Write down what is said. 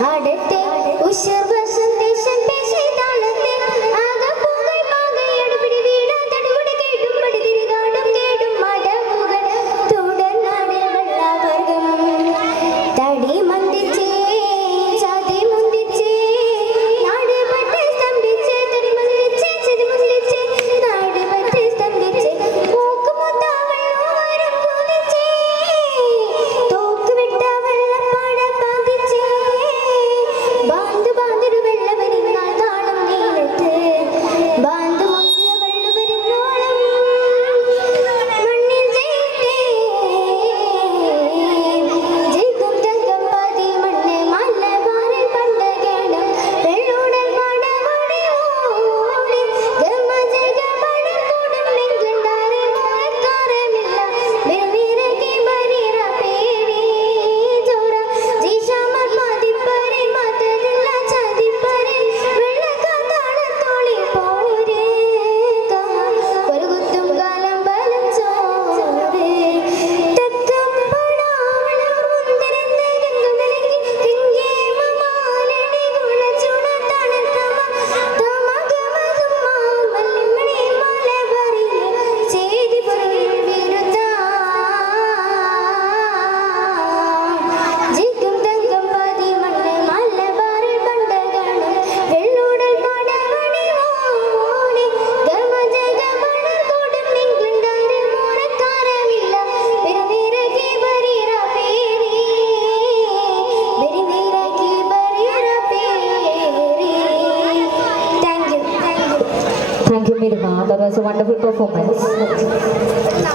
Hi, Thank you, Mirha. That was a wonderful performance.